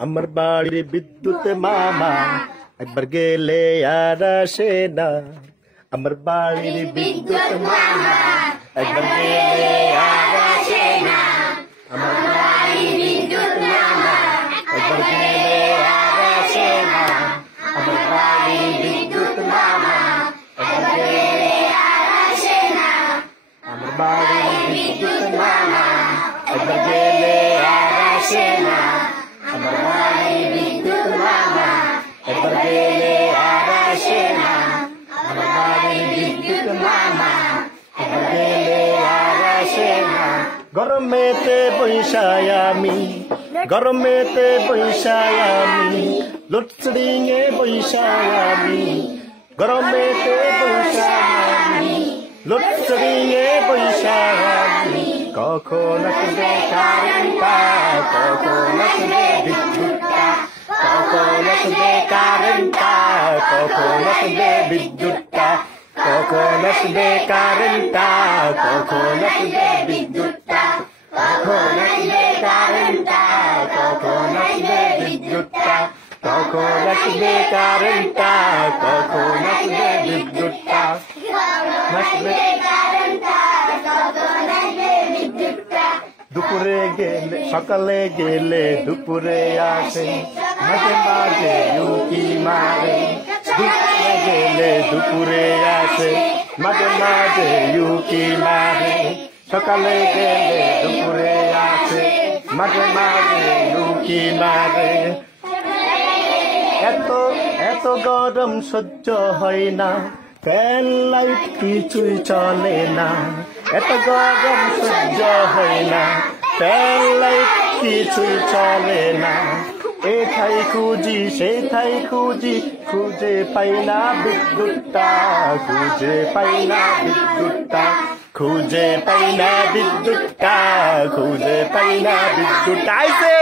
আমার বাড়ির বিদ্যুৎ মামা একবার গেলে আর আসে না। আমার বাড়ির বিদ্যুৎ মামা একবার গেলে আর আসে না। আমার বাড়ির বিদ্যুৎ মামা একবার গেলে আর আসে না। আমার বাড়ির বিদ্যুৎ মামা একবার গেলে আর আসে না। আমার বাড়ির বিদ্যুৎ মামা একবার গেলে আর আসে না। আমার বাড়ির বিদ্যুৎ মামা একবার গেলে আর আসে না। আমার বাড়ির বিদ্যুৎ মামা একবার গেলে আর আসে না। গরমেতে বৈশায় আমি, গরমেতে বৈশায় আমি, লোডশেডিং এ বৈশায় আমি, গরমেতে বৈশায় আমি, লোডশেডিং এ বৈশায় আমি। কখন আসবে কারেন্টটা, কখন আসবে বিদ্যুৎটা, কখন আসবে কারেন্টটা, কখন আসবে বিদ্যুৎটা, কখন আসবে কারেন্টটা, কখন আসবে বিদ্যুৎটা, কখন আসবে কারেন্টটা, কখন আসবে বিদ্যুৎটা, কখন আসবে কারেন্টটা, কখন আসবে বিদ্যুৎটা, আসবে দুপুরে গেলে সকালে গেলে দুপুরে আসে, মাঝে মাঝে উঁকি মারে। দুপুরে গেলে দুপুরে আসে, মাঝে মাঝে উঁকি মারে। সকালে গেলে দুপুরে আসে, মাঝে মাঝে উঁকি মারে। এত এত গরম সহ্য হয় না, ফ্যান লাইট কিছুই চলে না। এত গরম সহ্য হয় না, ফ্যান লাইট কিছুই চলে না। এথাই খুঁজি সেথাই খুঁজি, খুঁজে পাই না বিদ্যুৎটা, খুঁজে পাই না বিদ্যুৎটা, খুঁজে পাই না বিদ্যুৎটা, খুঁজে পাই না বিদ্যুৎটা। আইছে